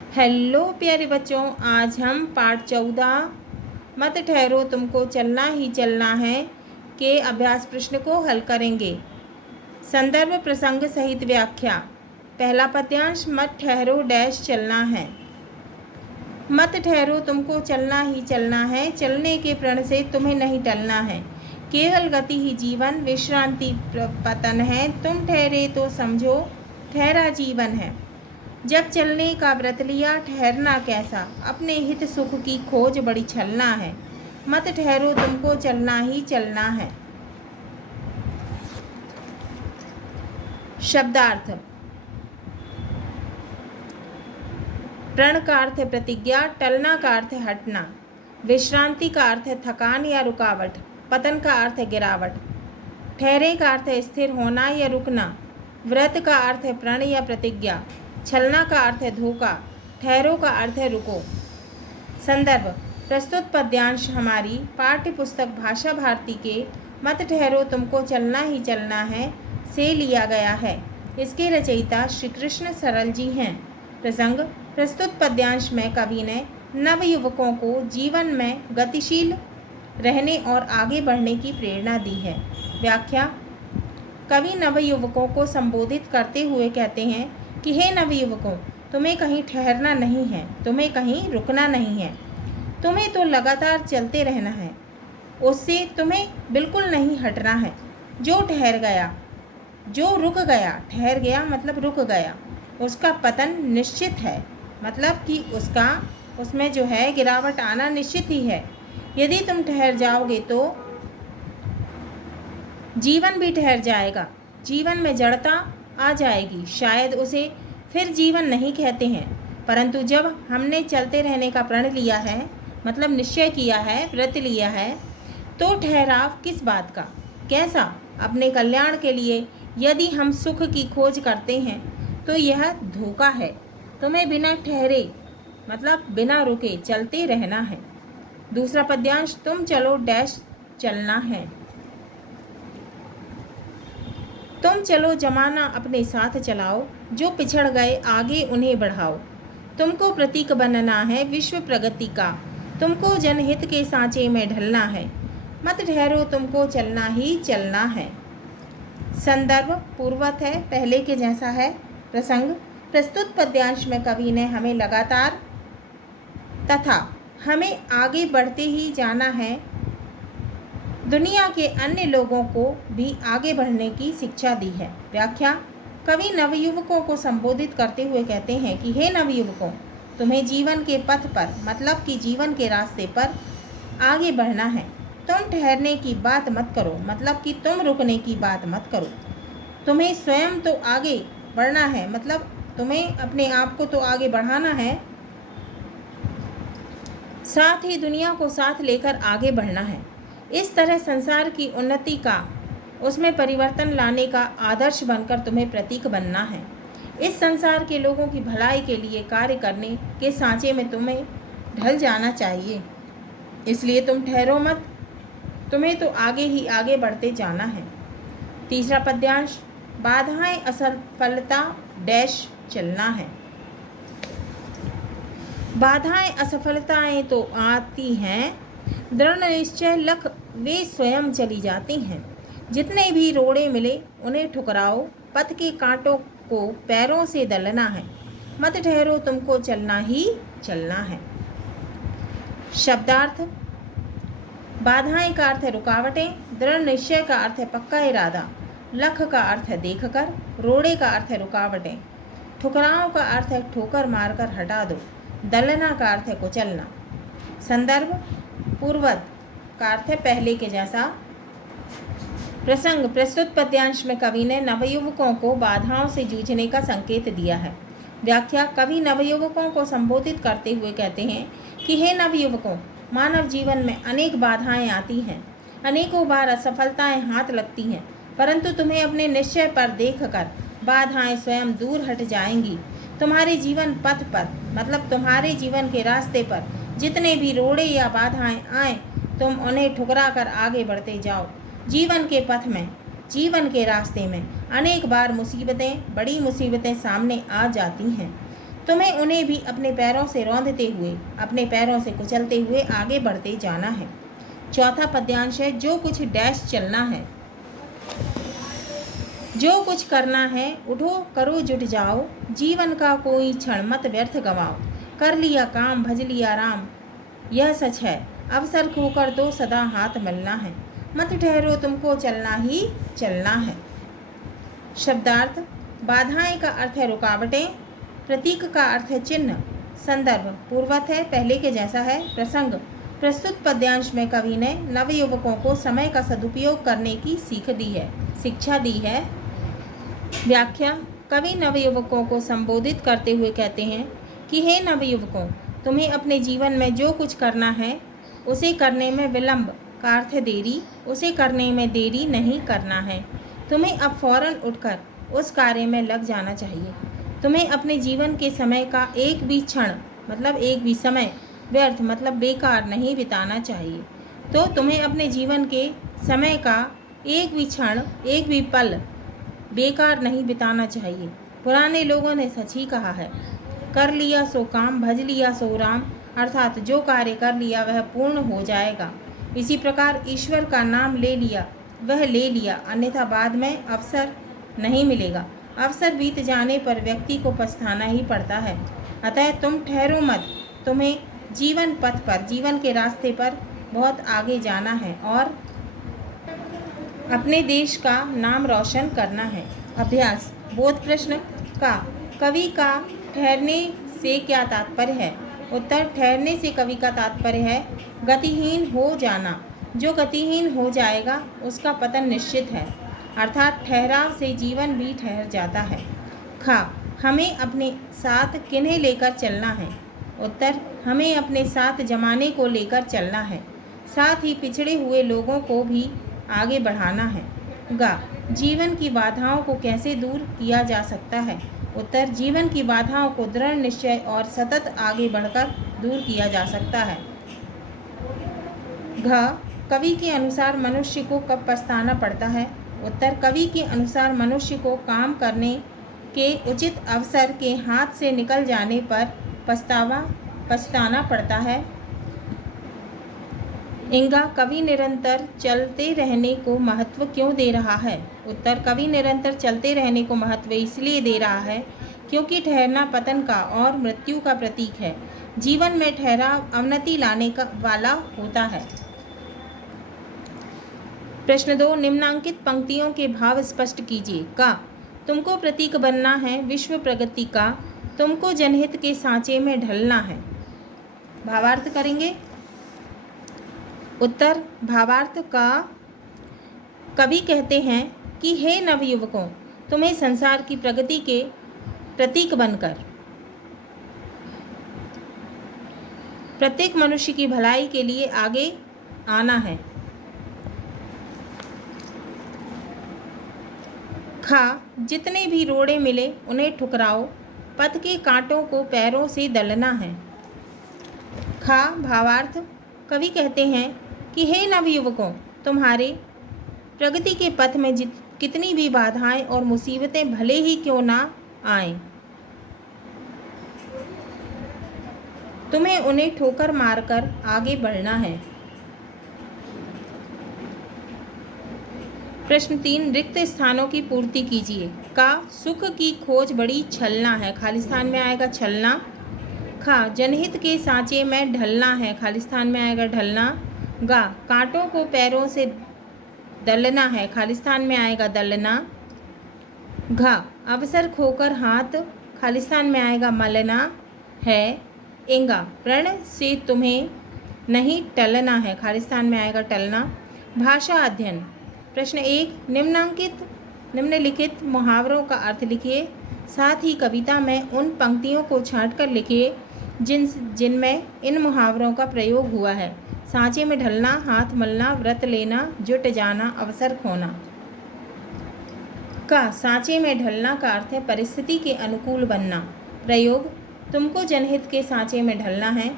Hello प्यारे बच्चों, आज हम पाठ 14 मत ठहरो तुमको चलना ही चलना है के अभ्यास प्रश्न को हल करेंगे। संदर्भ प्रसंग सहित व्याख्या। पहला पद्यांश, मत ठहरो डैश चलना है। मत ठहरो तुमको चलना ही चलना है, चलने के प्रण से तुम्हें नहीं टलना है। केवल गति ही जीवन, विश्रांति पतन है। तुम ठहरे तो समझो ठहरा जीवन है। जब चलने का व्रत लिया ठहरना कैसा, अपने हित सुख की खोज बड़ी छलना है। मत ठहरो तुमको चलना ही चलना है। शब्दार्थ। प्रण का अर्थ है प्रतिज्ञा, टलना का अर्थ है हटना, विश्रांति का अर्थ है थकान या रुकावट, पतन का अर्थ है गिरावट, ठहरे का अर्थ है स्थिर होना या रुकना, व्रत का अर्थ है प्रण या प्रतिज्ञा, छलना का अर्थ है धोखा, ठहरो का अर्थ है रुको। संदर्भ। प्रस्तुत पद्यांश हमारी पाठ्य पुस्तक भाषा भारती के मत ठहरो तुमको चलना ही चलना है से लिया गया है। इसके रचयिता श्री कृष्ण सरल जी हैं। प्रसंग। प्रस्तुत पद्यांश में कवि ने नवयुवकों को जीवन में गतिशील रहने और आगे बढ़ने की प्रेरणा दी है। व्याख्या। कवि नवयुवकों को संबोधित करते हुए कहते हैं कि हे नवयुवकों, तुम्हें कहीं ठहरना नहीं है, तुम्हें कहीं रुकना नहीं है, तुम्हें तो लगातार चलते रहना है, उससे तुम्हें बिल्कुल नहीं हटना है। जो ठहर गया, जो रुक गया, ठहर गया मतलब रुक गया, उसका पतन निश्चित है, मतलब कि उसमें जो है गिरावट आना निश्चित ही है। यदि तुम ठहर जाओगे तो जीवन भी ठहर जाएगा, जीवन में जड़ता आ जाएगी। शायद उसे फिर जीवन नहीं कहते हैं, परंतु जब हमने चलते रहने का प्रण लिया है, मतलब निश्चय किया है, व्रत लिया है, तो ठहराव किस बात का, कैसा, अपने कल्याण के लिए यदि हम सुख की खोज करते हैं तो यह धोखा है। तुम्हें बिना ठहरे मतलब बिना रुके चलते रहना है। दूसरा पद्यांश, तुम चलो डैश चलना है। तुम चलो जमाना अपने साथ चलाओ, जो पिछड़ गए आगे उन्हें बढ़ाओ। तुमको प्रतीक बनना है विश्व प्रगति का, तुमको जनहित के सांचे में ढलना है। मत ठहरो तुमको चलना ही चलना है। संदर्भ पूर्वत है, पहले के जैसा है। प्रसंग। प्रस्तुत पद्यांश में कवि ने हमें लगातार तथा हमें आगे बढ़ते ही जाना है, दुनिया के अन्य लोगों को भी आगे बढ़ने की शिक्षा दी है। व्याख्या। कवि नवयुवकों को संबोधित करते हुए कहते हैं कि हे नवयुवकों, तुम्हें जीवन के पथ पर मतलब कि जीवन के रास्ते पर आगे बढ़ना है। तुम ठहरने की बात मत करो, मतलब कि तुम रुकने की बात मत करो। तुम्हें स्वयं तो आगे बढ़ना है, मतलब तुम्हें अपने आप को तो आगे बढ़ाना है, साथ ही दुनिया को साथ लेकर आगे बढ़ना है। इस तरह संसार की उन्नति का, उसमें परिवर्तन लाने का आदर्श बनकर तुम्हें प्रतीक बनना है। इस संसार के लोगों की भलाई के लिए कार्य करने के सांचे में तुम्हें ढल जाना चाहिए। इसलिए तुम ठहरो मत, तुम्हें तो आगे ही आगे बढ़ते जाना है। तीसरा पद्यांश, बाधाएं असफलता डैश चलना है। बाधाएं असफलताएं तो आती हैं, दृढ़ निश्चय लख वे स्वयं चली जाती हैं। जितने भी रोड़े मिले उन्हें ठुकराओ, पथ के कांटों को पैरों से दलना है। मत ठहरो तुमको चलना ही चलना है। शब्दार्थ। बाधाएं का अर्थ है रुकावटें, दृढ़ निश्चय का अर्थ है पक्का इरादा, लख का अर्थ है देखकर, रोड़े का अर्थ है रुकावटें, ठुकराव का अर्थ है ठोकर मारकर हटा दो, दलना का अर्थ है कुचलना। संदर्भ पूर्वत का अर्थ है पहले के जैसा। प्रसंग। प्रस्तुत पद्यांश में कवि ने नवयुवकों को बाधाओं से जूझने का संकेत दिया है। व्याख्या। कवि नवयुवकों को संबोधित करते हुए कहते हैं कि हे नवयुवकों, मानव जीवन में अनेक बाधाएं आती हैं, अनेकों बार असफलताएं हाथ लगती हैं, परंतु तुम्हें अपने निश्चय पर देखकर बाधाएं स्वयं दूर हट जाएंगी। तुम्हारे जीवन पथ पर मतलब तुम्हारे जीवन के रास्ते पर जितने भी रोड़े या बाधाएं आए, तुम उन्हें ठुकरा कर आगे बढ़ते जाओ। जीवन के पथ में, जीवन के रास्ते में अनेक बार मुसीबतें, बड़ी मुसीबतें सामने आ जाती हैं। तुम्हें उन्हें भी अपने पैरों से रौंदते हुए, अपने पैरों से कुचलते हुए आगे बढ़ते जाना है। चौथा पद्यांश है, जो कुछ डैश चलना है, जो कुछ करना है उठो करो जुट जाओ, जीवन का कोई क्षण मत व्यर्थ गवाओ। कर लिया काम भज लिया राम, यह सच है, अवसर खोकर तो सदा हाथ मिलना है। मत ठहरो तुमको चलना ही चलना है। शब्दार्थ, बाधाएं का अर्थ है रुकावटें, प्रतीक का अर्थ है चिन्ह, संदर्भ पूर्वत है, पहले के जैसा है। प्रसंग, प्रस्तुत पद्यांश में कवि ने नवयुवकों को समय का सदुपयोग करने की शिक्षा दी है। व्याख्या, कवि नवयुवकों को संबोधित करते हुए कहते हैं कि हे नवयुवकों, तुम्हें अपने जीवन में जो कुछ करना है उसे करने में विलंब का अर्थ है देरी, उसे करने में देरी नहीं करना है। तुम्हें अब फौरन उठकर उस कार्य में लग जाना चाहिए। तुम्हें अपने जीवन के समय का एक भी क्षण मतलब एक भी समय व्यर्थ मतलब बेकार नहीं बिताना चाहिए। तो तुम्हें अपने जीवन के समय का एक भी क्षण, एक भी पल बेकार नहीं बिताना चाहिए। पुराने लोगों ने सच ही कहा है, कर लिया सो काम भज लिया सो राम, अर्थात जो कार्य कर लिया वह पूर्ण हो जाएगा। इसी प्रकार ईश्वर का नाम ले लिया वह ले लिया, अन्यथा बाद में अवसर नहीं मिलेगा। अवसर बीत जाने पर व्यक्ति को पछताना ही पड़ता है। अतः तुम ठहरो मत, तुम्हें जीवन पथ पर, जीवन के रास्ते पर बहुत आगे जाना है और अपने देश का नाम रोशन करना है। अभ्यास, बोध प्रश्न का, कवि का ठहरने से क्या तात्पर्य है? उत्तर, ठहरने से कवि का तात्पर्य है गतिहीन हो जाना। जो गतिहीन हो जाएगा उसका पतन निश्चित है, अर्थात ठहराव से जीवन भी ठहर जाता है। खा, हमें अपने साथ किन्हें लेकर चलना है? उत्तर, हमें अपने साथ जमाने को लेकर चलना है, साथ ही पिछड़े हुए लोगों को भी आगे बढ़ाना है। गा, जीवन की बाधाओं को कैसे दूर किया जा सकता है? उत्तर, जीवन की बाधाओं को दृढ़ निश्चय और सतत आगे बढ़कर दूर किया जा सकता है। घ, कवि के अनुसार मनुष्य को कब पछताना पड़ता है? उत्तर, कवि के अनुसार मनुष्य को काम करने के उचित अवसर के हाथ से निकल जाने पर पछताना पड़ता है। इंगा, कवि निरंतर चलते रहने को महत्व क्यों दे रहा है? उत्तर, कवि निरंतर चलते रहने को महत्व इसलिए दे रहा है क्योंकि ठहरना पतन का और मृत्यु का प्रतीक है। जीवन में ठहराव अवनति लाने का वाला होता है। प्रश्न 2, निम्नांकित पंक्तियों के भाव स्पष्ट कीजिए। का, तुमको प्रतीक बनना है विश्व प्रगति का, तुमको जनहित के सांचे में ढलना है। भावार्थ करेंगे। उत्तर, भावार्थ का, कवि कहते हैं कि हे नवयुवकों, तुम्हें संसार की प्रगति के प्रतीक बनकर प्रत्येक मनुष्य की भलाई के लिए आगे आना है। खा, जितने भी रोड़े मिले उन्हें ठुकराओ, पथ के कांटों को पैरों से दलना है। खा, भावार्थ, कवि कहते हैं कि हे नवयुवकों, तुम्हारे प्रगति के पथ में कितनी भी बाधाएं और मुसीबतें भले ही क्यों ना आएं, तुम्हें उन्हें ठोकर मारकर आगे बढ़ना है। प्रश्न 3, रिक्त स्थानों की पूर्ति कीजिए। का, सुख की खोज बड़ी छलना है, खाली स्थान में आएगा छलना। खा, जनहित के सांचे में ढलना है, खाली स्थान में आएगा ढलना। गा, कांटों को पैरों से दलना है, खाली स्थान में आएगा दलना। घा, अवसर खोकर हाथ, खाली स्थान में आएगा मलना है। इंगा, प्रण से तुम्हें नहीं टलना है, खाली स्थान में आएगा टलना। भाषा अध्ययन। प्रश्न 1, निम्नलिखित मुहावरों का अर्थ लिखिए, साथ ही कविता में उन पंक्तियों को छांटकर लिखिए जिनमें इन मुहावरों का प्रयोग हुआ है। सांचे में ढलना, हाथ मलना, व्रत लेना, जुट जाना, अवसर खोना। का, सांचे में ढलना का अर्थ है परिस्थिति के अनुकूल बनना। प्रयोग, तुमको जनहित के सांचे में ढलना है।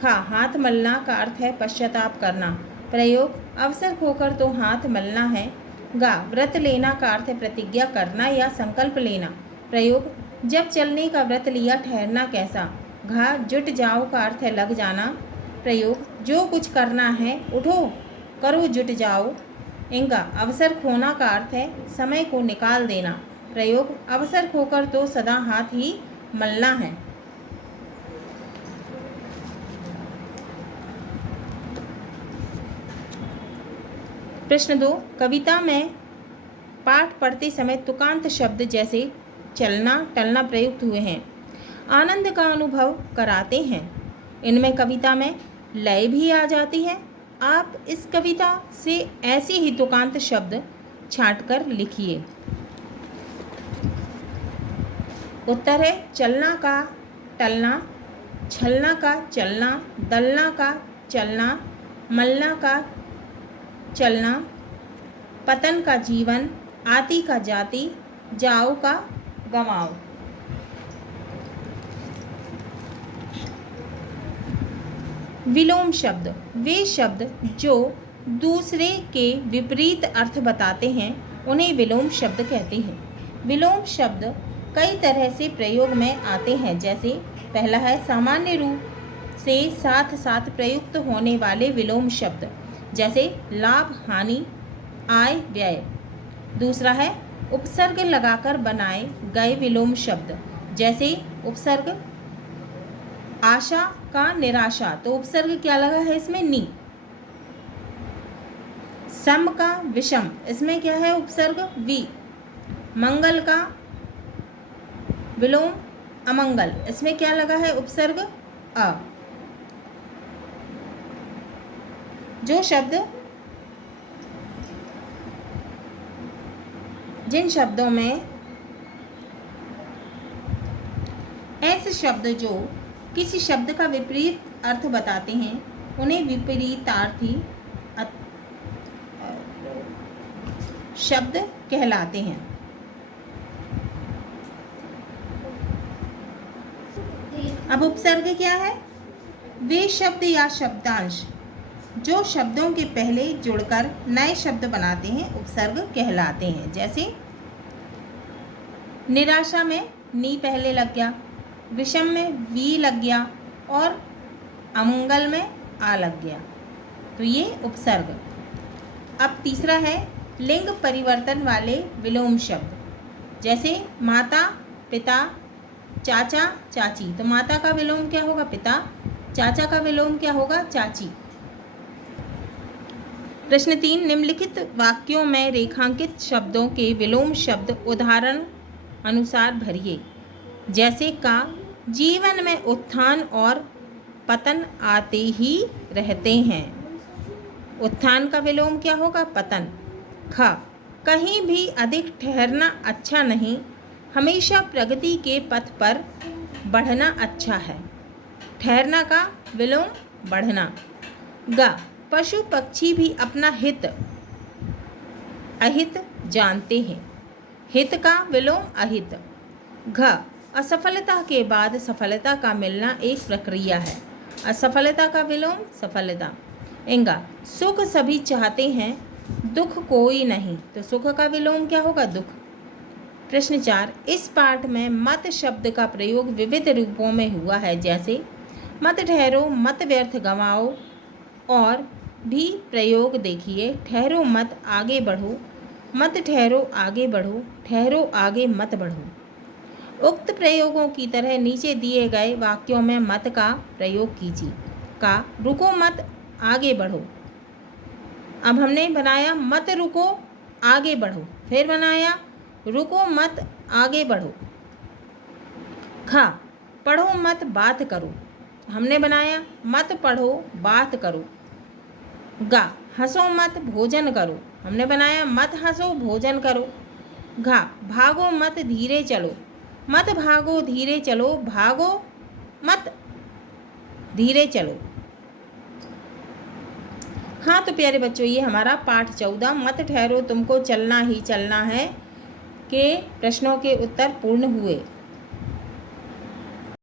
खा, हाथ मलना का अर्थ है पश्चाताप करना। प्रयोग, अवसर खोकर तो हाथ मलना है। गा, व्रत लेना का अर्थ है प्रतिज्ञा करना या संकल्प लेना। प्रयोग, जब चलने का व्रत लिया ठहरना कैसा। घा जुट जाओ का अर्थ है लग जाना। प्रयोग जो कुछ करना है उठो करो जुट जाओ। इंगा अवसर खोना का अर्थ है समय को निकाल देना। प्रयोग अवसर खोकर तो सदा हाथ ही मलना है। प्रश्न 2, कविता में पाठ पढ़ते समय तुकांत शब्द जैसे चलना टलना प्रयुक्त हुए हैं, आनंद का अनुभव कराते हैं। इनमें कविता में लय भी आ जाती है। आप इस कविता से ऐसे ही तुकांत शब्द छांटकर लिखिए। उत्तर है चलना का टलना, छलना का चलना, दलना का चलना, मलना का चलना, पतन का जीवन, आती का जाति, जाओ का गवाओ। विलोम शब्द वे शब्द जो दूसरे के विपरीत अर्थ बताते हैं उन्हें विलोम शब्द कहते हैं। विलोम शब्द कई तरह से प्रयोग में आते हैं। जैसे पहला है सामान्य रूप से साथ साथ प्रयुक्त होने वाले विलोम शब्द जैसे लाभ हानि आय व्यय। दूसरा है उपसर्ग लगाकर बनाए गए विलोम शब्द जैसे उपसर्ग आशा का निराशा, तो उपसर्ग क्या लगा है इसमें नी। सम का विषम, इसमें क्या है उपसर्ग वी। मंगल का विलोम अमंगल, इसमें क्या लगा है उपसर्ग अ। जिन शब्दों में ऐसे शब्द जो किसी शब्द का विपरीत अर्थ बताते हैं उन्हें विपरीतार्थी शब्द कहलाते हैं। अब उपसर्ग क्या है। वे शब्द या शब्दांश जो शब्दों के पहले जुड़कर नए शब्द बनाते हैं उपसर्ग कहलाते हैं। जैसे निराशा में नी पहले लग गया, विषम में वी लग गया और अमंगल में आ लग गया, तो ये उपसर्ग। अब तीसरा है लिंग परिवर्तन वाले विलोम शब्द जैसे माता पिता चाचा चाची, तो माता का विलोम क्या होगा पिता, चाचा का विलोम क्या होगा चाची। प्रश्न 3, निम्नलिखित वाक्यों में रेखांकित शब्दों के विलोम शब्द उदाहरण अनुसार भरिए। जैसे का जीवन में उत्थान और पतन आते ही रहते हैं, उत्थान का विलोम क्या होगा पतन। ख कहीं भी अधिक ठहरना अच्छा नहीं, हमेशा प्रगति के पथ पर बढ़ना अच्छा है, ठहरना का विलोम बढ़ना। ग पशु पक्षी भी अपना हित अहित जानते हैं, हित का विलोम अहित। घ असफलता के बाद सफलता का मिलना एक प्रक्रिया है, असफलता का विलोम सफलता। इंगा सुख सभी चाहते हैं दुख कोई नहीं, तो सुख का विलोम क्या होगा दुख। प्रश्न 4, इस पाठ में मत शब्द का प्रयोग विविध रूपों में हुआ है। जैसे मत ठहरो, मत व्यर्थ गंवाओ। और भी प्रयोग देखिए, ठहरो मत आगे बढ़ो, मत ठहरो आगे बढ़ो, ठहरो आगे मत बढ़ो। उक्त प्रयोगों की तरह नीचे दिए गए वाक्यों में मत का प्रयोग कीजिए। का रुको मत आगे बढ़ो, अब हमने बनाया मत रुको आगे बढ़ो, फिर बनाया रुको मत आगे बढ़ो। खा पढ़ो मत बात करो, हमने बनाया मत पढ़ो बात करो। गा हंसो मत भोजन करो, हमने बनाया मत हंसो भोजन करो। घा भागो मत धीरे चलो, मत भागो धीरे चलो, भागो मत धीरे चलो। हाँ तो प्यारे बच्चों, ये हमारा पाठ 14 मत ठहरो तुमको चलना ही चलना है के प्रश्नों के उत्तर पूर्ण हुए।